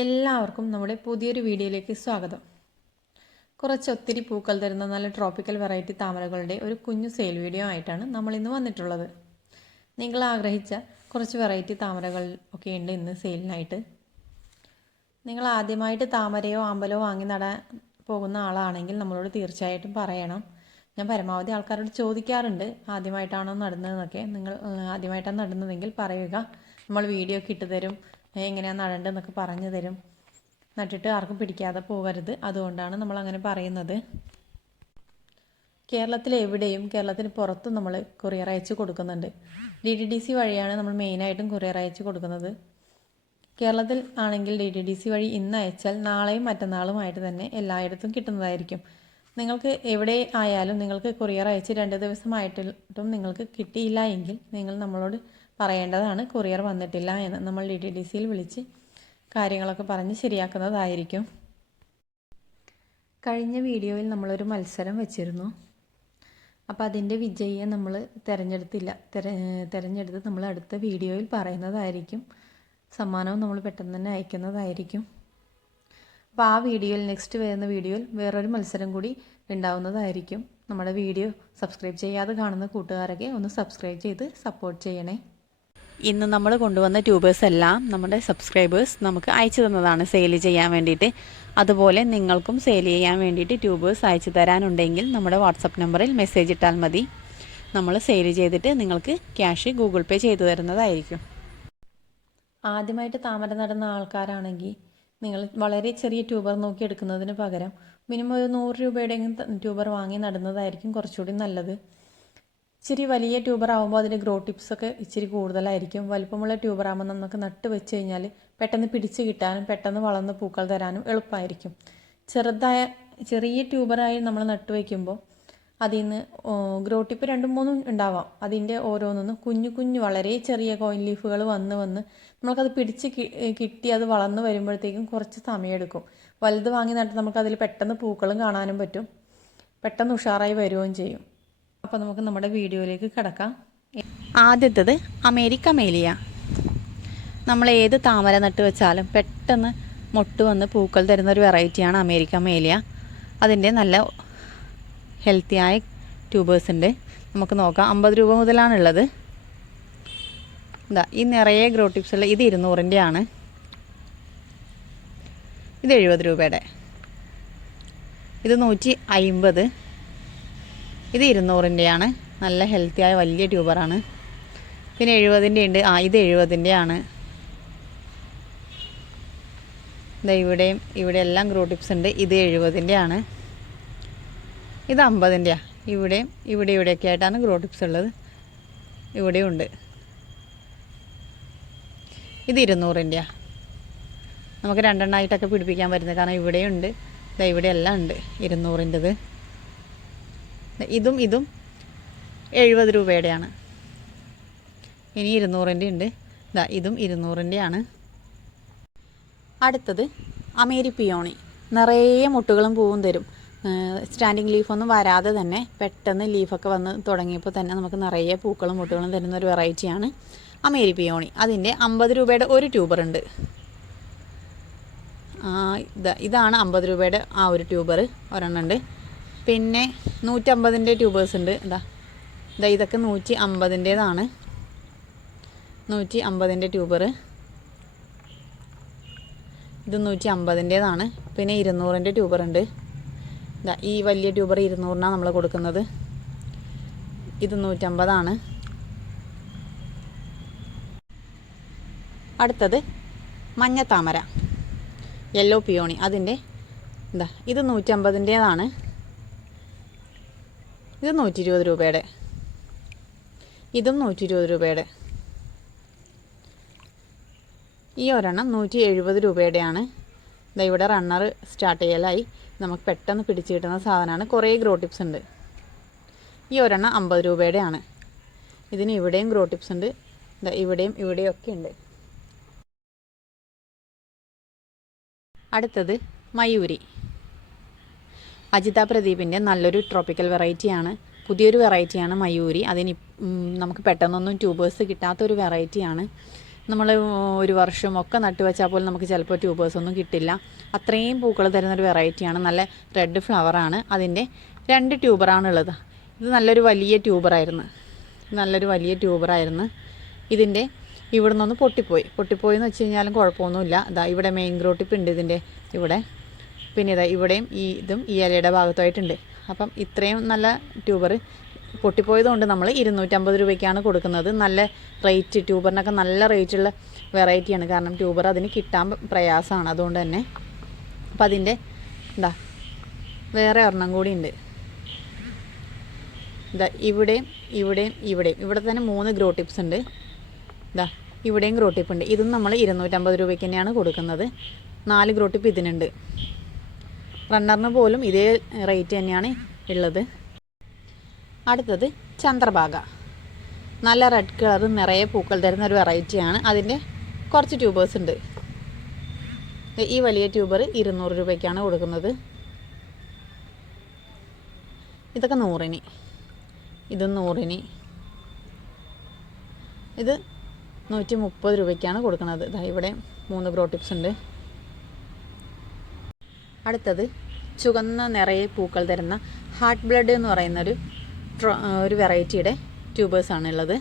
എല്ലാവർക്കും നമ്മുടെ പുതിയൊരു വീഡിയോയിലേക്ക് സ്വാഗതം. കുറച്ച് ഒത്തിരി പൂക്കൾ തരുന്ന നല്ല ട്രോപ്പിക്കൽ വെറൈറ്റി താമരകളുടെ ഒരു കുഞ്ഞു സെയിൽ വീഡിയോ ആയിട്ടാണ് നമ്മൾ ഇന്ന് വന്നിട്ടുള്ളത്. നിങ്ങൾ ആഗ്രഹിച്ച കുറച്ച് വെറൈറ്റി താമരകൾ ഒക്കെ ഉണ്ട് ഇന്ന് സെയിലിനായിട്ട് നിങ്ങൾ ആദ്യമായിട്ട് താമരയോ അമ്പലോ വാങ്ങി നടാൻ പോകുന്ന ആളാണെങ്കിൽ നമ്മളോട് തീർച്ചയായിട്ടും പറയണം. ഞാൻ പരമാവധി ആൾക്കാരോട് ചോദിക്കാറുണ്ട് ആദ്യമായിട്ടാണോ നടുന്നതെന്നൊക്കെ. നിങ്ങൾ ആദ്യമായിട്ടാണ് നടുന്നതെങ്കിൽ പറയുക. നമ്മൾ വീഡിയോ ഒക്കെ ഇട്ട് തരും. ഏഹ്, എങ്ങനെയാണ് നടേണ്ടതെന്നൊക്കെ പറഞ്ഞു തരും. നട്ടിട്ട് ആർക്കും പിടിക്കാതെ പോകരുത്. അതുകൊണ്ടാണ് നമ്മൾ അങ്ങനെ പറയുന്നത്. കേരളത്തിൽ എവിടെയും കേരളത്തിന് പുറത്തും നമ്മൾ കൊറിയർ അയച്ച് കൊടുക്കുന്നുണ്ട്. ഡി ഡി ഡി സി വഴിയാണ് നമ്മൾ മെയിനായിട്ടും കൊറിയർ അയച്ച് കൊടുക്കുന്നത്. കേരളത്തിൽ ആണെങ്കിൽ ഡി ഡി ഡി സി വഴി ഇന്ന് അയച്ചാൽ നാളെയും മറ്റന്നാളുമായിട്ട് തന്നെ എല്ലായിടത്തും കിട്ടുന്നതായിരിക്കും. നിങ്ങൾക്ക് എവിടെ ആയാലും നിങ്ങൾക്ക് കൊറിയർ അയച്ച് രണ്ട് ദിവസമായിട്ടും നിങ്ങൾക്ക് കിട്ടിയില്ല എങ്കിൽ നിങ്ങൾ നമ്മളോട് പറയേണ്ടതാണ്. കൊറിയർ വന്നിട്ടില്ല എന്ന് നമ്മൾ ഡി ടി ഡി സിയിൽ വിളിച്ച് കാര്യങ്ങളൊക്കെ പറഞ്ഞ് ശരിയാക്കുന്നതായിരിക്കും. കഴിഞ്ഞ വീഡിയോയിൽ നമ്മളൊരു മത്സരം വെച്ചിരുന്നു. അപ്പോൾ അതിന്റെ വിജയിയെ നമ്മൾ തിരഞ്ഞെടുത്തില്ല. തിര തിരഞ്ഞെടുത്ത് നമ്മൾ അടുത്ത വീഡിയോയിൽ പറയുന്നതായിരിക്കും. സമ്മാനവും നമ്മൾ പെട്ടെന്ന് തന്നെ അയക്കുന്നതായിരിക്കും. അപ്പോൾ ആ വീഡിയോയിൽ നെക്സ്റ്റ് വരുന്ന വീഡിയോയിൽ വേറൊരു മത്സരം കൂടി ഉണ്ടാവുന്നതായിരിക്കും. നമ്മുടെ വീഡിയോ സബ്സ്ക്രൈബ് ചെയ്യാതെ കാണുന്ന കൂട്ടുകാരൊക്കെ ഒന്ന് സബ്സ്ക്രൈബ് ചെയ്ത് സപ്പോർട്ട് ചെയ്യണേ. ഇന്ന് നമ്മൾ കൊണ്ടുവന്ന ട്യൂബേഴ്സ് എല്ലാം നമ്മുടെ സബ്സ്ക്രൈബേഴ്സ് നമുക്ക് അയച്ചു തന്നതാണ് സെയിൽ ചെയ്യാൻ വേണ്ടിയിട്ട്. അതുപോലെ നിങ്ങൾക്കും സെയിൽ ചെയ്യാൻ വേണ്ടിയിട്ട് ട്യൂബേഴ്സ് അയച്ചു തരാനുണ്ടെങ്കിൽ നമ്മുടെ വാട്സപ്പ് നമ്പറിൽ മെസ്സേജ് ഇട്ടാൽ മതി. നമ്മൾ സെയിൽ ചെയ്തിട്ട് നിങ്ങൾക്ക് ക്യാഷ് ഗൂഗിൾ പേ ചെയ്തു തരുന്നതായിരിക്കും. ആദ്യമായിട്ട് താമര നടുന്ന ആൾക്കാരാണെങ്കിൽ നിങ്ങൾ വളരെ ചെറിയ ട്യൂബർ നോക്കി എടുക്കുന്നതിന് പകരം മിനിമം ഒരു നൂറ് രൂപയുടെയെങ്കിലും ട്യൂബർ വാങ്ങി നടുന്നതായിരിക്കും കുറച്ചുകൂടി നല്ലത്. ഇച്ചിരി വലിയ ട്യൂബർ ആകുമ്പോൾ അതിന്റെ ഗ്രോ ടിപ്സ് ഒക്കെ ഇച്ചിരി കൂടുതലായിരിക്കും. വലുപ്പമുള്ള ട്യൂബർ ആകുമ്പോൾ നമുക്ക് നട്ട് വെച്ച് കഴിഞ്ഞാൽ പെട്ടെന്ന് പിടിച്ച് കിട്ടാനും പെട്ടെന്ന് വളർന്ന് പൂക്കൾ തരാനും എളുപ്പമായിരിക്കും ചെറുതായ ചെറിയ ട്യൂബറായി നമ്മൾ നട്ട് വയ്ക്കുമ്പോൾ അതിൽ നിന്ന് ഗ്രോ ടിപ്പ് രണ്ടും മൂന്നും ഉണ്ടാവാം. അതിന്റെ ഓരോന്നും കുഞ്ഞു കുഞ്ഞു വളരെ ചെറിയ കോയിൻ ലീഫുകൾ വന്ന് വന്ന് നമുക്കത് പിടിച്ച് കിട്ടി അത് വളർന്ന് വരുമ്പോഴത്തേക്കും കുറച്ച് സമയമെടുക്കും വലുത് വാങ്ങി നട്ട് നമുക്കതിൽ പെട്ടെന്ന് പൂക്കളും കാണാനും പറ്റും. പെട്ടെന്ന് ഉഷാറായി വരികയും ചെയ്യും. അപ്പോൾ നമുക്ക് നമ്മുടെ വീഡിയോയിലേക്ക് കിടക്കാം. ആദ്യത്തത് അമേരിക്ക മേലിയ. നമ്മൾ ഏത് താമര നട്ട് വെച്ചാലും പെട്ടെന്ന് മൊട്ട് വന്ന് പൂക്കൾ തരുന്ന ഒരു വെറൈറ്റിയാണ് അമേരിക്ക മേലിയ. അതിന്റെ നല്ല ഹെൽത്തിയായ ഉണ്ട്. നമുക്ക് നോക്കാം. അമ്പത് രൂപ മുതലാണുള്ളത്. ഇതാ ഈ നിറയെ ഗ്രോ ടിപ്സ് ഉള്ള ഇത് ഇരുന്നൂറിന്റെ ആണ്. ഇത് എഴുപത് രൂപയുടെ. ഇത് നൂറ്റി അയിമ്പത് ഇത് ഇരുന്നൂറിന്റെയാണ്. നല്ല ഹെൽത്തിയായ വലിയ ട്യൂബറാണ് പിന്നെ എഴുപതിന്റെ ഉണ്ട് ആ ഇത് എഴുപതിന്റെ ആണ് ഇതാ ഇവിടെയും ഇവിടെ എല്ലാം ഗ്രോ ടിപ്സ് ഉണ്ട്. ഇത് എഴുപതിന്റെ ആണ് ഇത് അമ്പതിന്റെയാണ് ഇവിടെയും ഇവിടെ ഇവിടെയൊക്കെ ആയിട്ടാണ് ഗ്രോ ടിപ്സ് ഉള്ളത്. ഇവിടെയും ഉണ്ട്. ഇത് ഇരുന്നൂറിന്റെയാണ് നമുക്ക് രണ്ടെണ്ണമായിട്ടൊക്കെ പിടിപ്പിക്കാൻ പറ്റുന്നത്. കാരണം ഇവിടെയുണ്ട് ഇതാ ഇവിടെയെല്ലാം ഉണ്ട്. ഇരുന്നൂറിന്റെത്. ഇതും ഇതും എഴുപത് രൂപയുടെയാണ്. ഇനി ഇരുന്നൂറിന്റെ ഉണ്ട്. ഇതാ ഇതും ഇരുന്നൂറിന്റെ ആണ് അടുത്തത് അമേരി പിയോണി നിറയെ മുട്ടുകളും പൂവും തരും. സ്റ്റാൻഡിങ് ലീഫൊന്നും വരാതെ തന്നെ പെട്ടെന്ന് ലീഫൊക്കെ വന്ന് തുടങ്ങിയപ്പോൾ തന്നെ നമുക്ക് നിറയെ പൂക്കളും മുട്ടുകളും തരുന്ന ഒരു വെറൈറ്റിയാണ് അമേരി പിയോണി അതിന്റെ അമ്പത് രൂപയുടെ ഒരു ട്യൂബർ ഉണ്ട്. ഇതാണ് അമ്പത് രൂപയുടെ ആ ഒരു ട്യൂബർ. ഒരെണ്ണം ഉണ്ട്. പിന്നെ നൂറ്റമ്പതിന്റെ ട്യൂബേഴ്സ് ഉണ്ട്. എന്താ ഇതാ ഇതൊക്കെ നൂറ്റി അമ്പതിന്റേതാണ് നൂറ്റി അമ്പതിന്റെ ട്യൂബർ ഇത് നൂറ്റി അമ്പതിന്റേതാണ് പിന്നെ ഇരുന്നൂറിന്റെ ട്യൂബർ ഉണ്ട് ഇതാ ഈ വലിയ ട്യൂബർ ഇരുന്നൂറിനാണ് നമ്മൾ കൊടുക്കുന്നത്. ഇത് നൂറ്റമ്പതാണ്. അടുത്തത് മഞ്ഞ താമര. യെല്ലോ പിയോണി അതിന്റെ എന്താ ഇത് നൂറ്റമ്പതിന്റേതാണ്. ഇത് നൂറ്റി ഇരുപത് രൂപയുടെ. ഇതും നൂറ്റി ഇരുപത് രൂപയുടെ. ഈ ഒരെണ്ണം നൂറ്റി എഴുപത് രൂപയുടെയാണ് ഇവിടെ റണ്ണർ സ്റ്റാർട്ട് ചെയ്യലായി. നമുക്ക് പെട്ടെന്ന് പിടിച്ച് കിട്ടുന്ന സാധനമാണ്. കുറേ ഗ്രോ ടിപ്സ് ഉണ്ട്. ഈ ഒരെണ്ണം അമ്പത് രൂപയുടെയാണ്. ഇതിന് ഇവിടെയും ഗ്രോ ടിപ്സ് ഉണ്ട്. ഇവിടെയും ഇവിടെയും ഒക്കെ ഉണ്ട്. അടുത്തത് മയൂരി. അജിത പ്രദീപിന്റെ നല്ലൊരു ട്രോപ്പിക്കൽ വെറൈറ്റിയാണ് പുതിയൊരു വെറൈറ്റിയാണ് മയൂരി. അതിന് നമുക്ക് പെട്ടെന്നൊന്നും ട്യൂബേഴ്സ് കിട്ടാത്തൊരു വെറൈറ്റിയാണ് നമ്മൾ ഒരു വർഷം ഒക്കെ നട്ടുവെച്ചാൽ പോലും നമുക്ക് ചിലപ്പോൾ ട്യൂബേഴ്സ് ഒന്നും കിട്ടില്ല. അത്രയും പൂക്കൾ തരുന്നൊരു വെറൈറ്റിയാണ് നല്ല റെഡ് ഫ്ലവറാണ് അതിന്റെ രണ്ട് ട്യൂബറാണുള്ളത് ഇത് നല്ലൊരു വലിയ ട്യൂബറായിരുന്നു നല്ലൊരു വലിയ ട്യൂബറായിരുന്നു ഇതിന്റെ ഇവിടെ നിന്നൊന്ന് പൊട്ടിപ്പോയി. പൊട്ടിപ്പോയി എന്ന് വെച്ച് കഴിഞ്ഞാലും കുഴപ്പമൊന്നുമില്ല. ഇതാ ഇവിടെ മെയിൻ ഗ്രോട്ടിപ്പ് ഉണ്ട് ഇതിന്റെ ഇവിടെ. പിന്നെ ഇതാ ഇവിടെയും ഈ ഇതും ഈ ഇലയുടെ ഭാഗത്തായിട്ടുണ്ട്. അപ്പം ഇത്രയും നല്ല ട്യൂബർ പൊട്ടിപ്പോയതുകൊണ്ട് നമ്മൾ ഇരുന്നൂറ്റമ്പത് രൂപയ്ക്കാണ് കൊടുക്കുന്നത്. നല്ല റേറ്റ് ട്യൂബറിനൊക്കെ നല്ല റേറ്റുള്ള വെറൈറ്റിയാണ് കാരണം ട്യൂബർ അതിന് കിട്ടാൻ പ്രയാസമാണ്. അതുകൊണ്ട് തന്നെ അപ്പം അതിന്റെ എന്താ വേറെ ഒരെണ്ണം കൂടി ഉണ്ട്. ഇതാ ഇവിടെയും ഇവിടെയും ഇവിടെയും. ഇവിടെ തന്നെ മൂന്ന് ഗ്രോ ടിപ്സ് ഉണ്ട്. ഇതാ ഇവിടെയും ഗ്രോ ടിപ്പ് ഉണ്ട്. ഇതും നമ്മൾ ഇരുന്നൂറ്റമ്പത് രൂപയ്ക്ക് തന്നെയാണ് കൊടുക്കുന്നത്. നാല് ഗ്രോ ടിപ്പ് ഇതിനുണ്ട്. റണ്ണറിന് പോലും ഇതേ റേറ്റ് തന്നെയാണ് ഉള്ളത്. അടുത്തത് ചന്ദ്രഭാഗ. നല്ല റെഡ് കളർ നിറയെ പൂക്കൾ തരുന്ന ഒരു വെറൈറ്റിയാണ് അതിന്റെ കുറച്ച് ട്യൂബേഴ്സ് ഉണ്ട്. ഈ വലിയ ട്യൂബർ ഇരുന്നൂറ് രൂപയ്ക്കാണ് കൊടുക്കുന്നത്. ഇതൊക്കെ നൂറിന്. ഇത് നൂറിന്. ഇത് നൂറ്റി മുപ്പത് രൂപയ്ക്കാണ് കൊടുക്കുന്നത്. ഇവിടെ മൂന്ന് ബ്രോ ടിപ്സ് ഉണ്ട്. അടുത്തത് ചുവന്ന നിറയെ പൂക്കൾ തരുന്ന ഹാർട്ട് ബ്ലഡ് എന്ന് പറയുന്നൊരു ഒരു വെറൈറ്റിയുടെ ട്യൂബേഴ്സാണ് ഉള്ളത്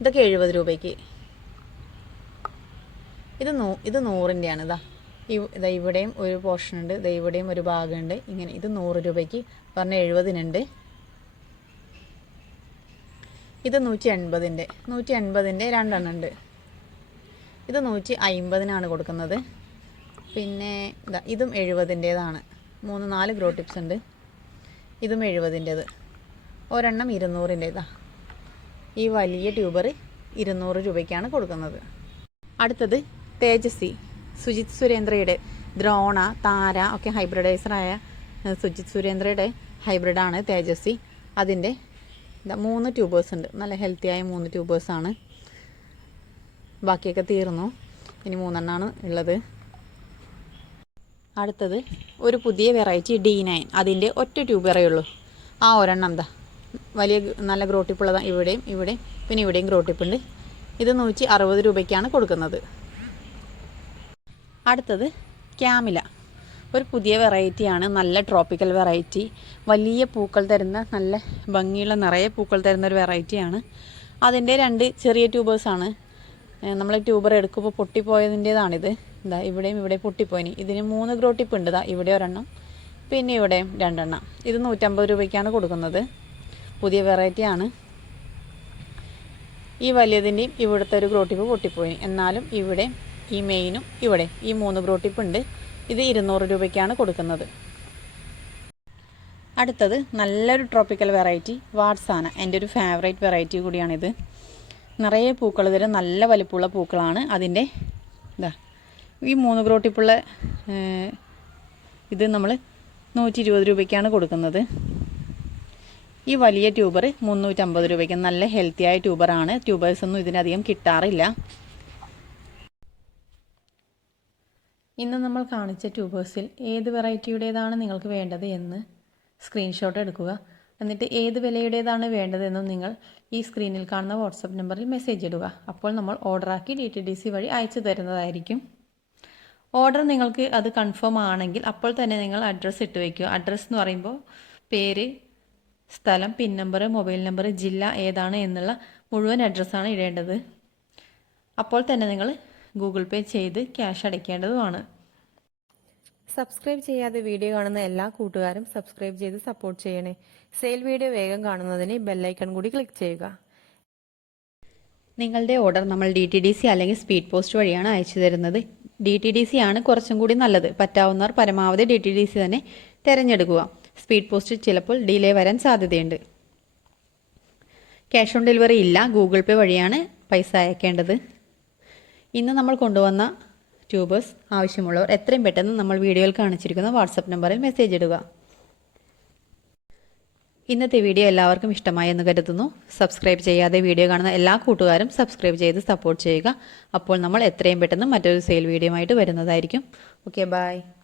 ഇതൊക്കെ എഴുപത് രൂപയ്ക്ക്. ഇത് നൂ ഇത് നൂറിന്റെയാണ് ഇതാ ഇതാ ഇവിടെയും ഒരു പോർഷൻ ഉണ്ട് ഇതാ ഇവിടെയും ഒരു ഭാഗമുണ്ട്. ഇങ്ങനെ ഇത് നൂറ് രൂപയ്ക്ക്. പറഞ്ഞ എഴുപതിനുണ്ട്. ഇത് നൂറ്റി എൺപതിന്റെ നൂറ്റി എൺപതിന്റെ രണ്ടെണ്ണം ഉണ്ട്. ഇത് നൂറ്റി അയിമ്പതിനാണ് കൊടുക്കുന്നത്. പിന്നെ ഇതാ എഴുപതിന്റേതാണ്. മൂന്ന് നാല് ഗ്രോ ടിപ്സ് ഉണ്ട്. ഇതും എഴുപതിന്റേത്. ഒരെണ്ണം ഇരുന്നൂറിന്റേതാണ് ഈ വലിയ ട്യൂബർ ഇരുന്നൂറ് രൂപയ്ക്കാണ് കൊടുക്കുന്നത്. അടുത്തത് തേജസ്വി. സുജിത് സുരേന്ദ്രയുടെ ദ്രോണ താര ഒക്കെ ഹൈബ്രിഡൈസറായ സുജിത് സുരേന്ദ്രയുടെ ഹൈബ്രിഡാണ് തേജസ്വി. അതിന്റെ മൂന്ന് ട്യൂബേഴ്സ് ഉണ്ട്. നല്ല ഹെൽത്തിയായ മൂന്ന് ട്യൂബേഴ്സാണ് ബാക്കിയൊക്കെ തീർന്നു. ഇനി മൂന്നെണ്ണമാണ് ഉള്ളത്. അടുത്തത് ഒരു പുതിയ വെറൈറ്റി ഡി നയൻ അതിന്റെ ഒറ്റ ട്യൂബറേ ഉള്ളൂ. ആ ഒരെണ്ണം എന്താ വലിയ നല്ല ഗ്രോട്ടിപ്പുള്ളതാണ് ഇവിടെയും ഇവിടെയും പിന്നെ ഇവിടെയും ഗ്രോട്ടിപ്പുണ്ട് ഇത് നൂറ്റി അറുപത് രൂപയ്ക്കാണ് കൊടുക്കുന്നത്. അടുത്തത് ക്യാമില. ഒരു പുതിയ വെറൈറ്റിയാണ് നല്ല ട്രോപ്പിക്കൽ വെറൈറ്റി വലിയ പൂക്കൾ തരുന്ന നല്ല ഭംഗിയുള്ള നിറയെ പൂക്കൾ തരുന്ന ഒരു വെറൈറ്റിയാണ് അതിന്റെ രണ്ട് ചെറിയ ട്യൂബേഴ്സാണ് നമ്മൾ ട്യൂബർ എടുക്കുമ്പോൾ പൊട്ടിപ്പോയതിന്റേതാണിത്. ഇതാ ഇവിടെയും ഇവിടെ പൊട്ടിപ്പോയിനി ഇതിന് മൂന്ന് ഗ്രോ ടിപ്പ് ഉണ്ട്. ഇതാ ഇവിടെ ഒരെണ്ണം പിന്നെ ഇവിടെയും രണ്ടെണ്ണം. ഇത് നൂറ്റമ്പത് രൂപയ്ക്കാണ് കൊടുക്കുന്നത്. പുതിയ വെറൈറ്റിയാണ് ഈ വലിയതിന്റെയും ഇവിടുത്തെ ഒരു ഗ്രോട്ടിപ്പ് പൊട്ടിപ്പോയി. എന്നാലും ഇവിടെ ഈ മെയിനും ഇവിടെ ഈ മൂന്ന് ഗ്രോട്ടിപ്പ് ഉണ്ട്. ഇത് ഇരുന്നൂറ് രൂപയ്ക്കാണ് കൊടുക്കുന്നത്. അടുത്തത് നല്ലൊരു ട്രോപ്പിക്കൽ വെറൈറ്റി വാട്സാന. എന്റെ ഒരു ഫേവറേറ്റ് വെറൈറ്റി കൂടിയാണിത്. നിറയെ പൂക്കൾ തരും നല്ല വലിപ്പമുള്ള പൂക്കളാണ് അതിന്റെ ഇതാ ഈ മൂന്ന് ഗ്രോ ഇത് നമ്മൾ നൂറ്റി ഇരുപത് രൂപയ്ക്കാണ് കൊടുക്കുന്നത്. ഈ വലിയ ട്യൂബർ മുന്നൂറ്റമ്പത് രൂപയ്ക്ക് നല്ല ഹെൽത്തിയായ ട്യൂബറാണ്. ട്യൂബേഴ്സ് ഒന്നും ഇതിനധികം കിട്ടാറില്ല. ഇന്ന് നമ്മൾ കാണിച്ച ട്യൂബേഴ്സിൽ ഏത് വെറൈറ്റിയുടേതാണ് നിങ്ങൾക്ക് വേണ്ടത് എന്ന് സ്ക്രീൻഷോട്ട് എടുക്കുക. എന്നിട്ട് ഏത് വിലയുടേതാണ് വേണ്ടതെന്നും നിങ്ങൾ ഈ സ്ക്രീനിൽ കാണുന്ന വാട്സപ്പ് നമ്പറിൽ മെസ്സേജ് ഇടുക. അപ്പോൾ നമ്മൾ ഓർഡറാക്കി ഡി ടി ഡി സി വഴി അയച്ചു തരുന്നതായിരിക്കും. ഓർഡർ നിങ്ങൾക്ക് അത് കൺഫേം ആണെങ്കിൽ അപ്പോൾ തന്നെ നിങ്ങൾ അഡ്രസ്സ് ഇട്ട് വയ്ക്കുക അഡ്രസ്സ് എന്ന് പറയുമ്പോൾ പേര് സ്ഥലം പിൻ നമ്പർ മൊബൈൽ നമ്പർ ജില്ല ഏതാണ് എന്നുള്ള മുഴുവൻ അഡ്രസ്സാണ് ഇടേണ്ടത്. അപ്പോൾ തന്നെ നിങ്ങൾ ഗൂഗിൾ പേ ചെയ്ത് ക്യാഷ് അടയ്ക്കേണ്ടതുമാണ്. സബ്സ്ക്രൈബ് ചെയ്യാതെ വീഡിയോ കാണുന്ന എല്ലാ കൂട്ടുകാരും സബ്സ്ക്രൈബ് ചെയ്ത് സപ്പോർട്ട് ചെയ്യണേ. സെയിൽ വീഡിയോ വേഗം കാണുന്നതിന് ബെല്ലൈക്കൺ കൂടി ക്ലിക്ക് ചെയ്യുക. നിങ്ങളുടെ ഓർഡർ നമ്മൾ ഡി ടി ഡി സി അല്ലെങ്കിൽ സ്പീഡ് പോസ്റ്റ് വഴിയാണ് അയച്ചു തരുന്നത്. ഡി ടി ഡി സി ആണ് കുറച്ചും കൂടി നല്ലത്. പറ്റാവുന്നവർ പരമാവധി ഡി ടി ഡി സി തന്നെ തിരഞ്ഞെടുക്കുക. സ്പീഡ് പോസ്റ്റ് ചിലപ്പോൾ ഡിലേ വരാൻ സാധ്യതയുണ്ട്. ക്യാഷ് ഓൺ ഡെലിവറി ഇല്ല. ഗൂഗിൾ പേ വഴിയാണ് പൈസ അയക്കേണ്ടത്. ഇന്ന് നമ്മൾ കൊണ്ടുവന്ന ട്യൂബേഴ്സ് ആവശ്യമുള്ളവർ എത്രയും പെട്ടെന്ന് നമ്മൾ വീഡിയോയിൽ കാണിച്ചിരിക്കുന്ന വാട്സപ്പ് നമ്പറിൽ മെസ്സേജ് ഇടുക. ഇന്നത്തെ വീഡിയോ എല്ലാവർക്കും ഇഷ്ടമായി എന്ന് കരുതുന്നു. സബ്സ്ക്രൈബ് ചെയ്യാതെ വീഡിയോ കാണുന്ന എല്ലാ കൂട്ടുകാരും സബ്സ്ക്രൈബ് ചെയ്ത് സപ്പോർട്ട് ചെയ്യുക. അപ്പോൾ നമ്മൾ എത്രയും പെട്ടെന്ന് മറ്റൊരു സെയിൽ വീഡിയോ ആയിട്ട് വരുന്നതായിരിക്കും. Okay bye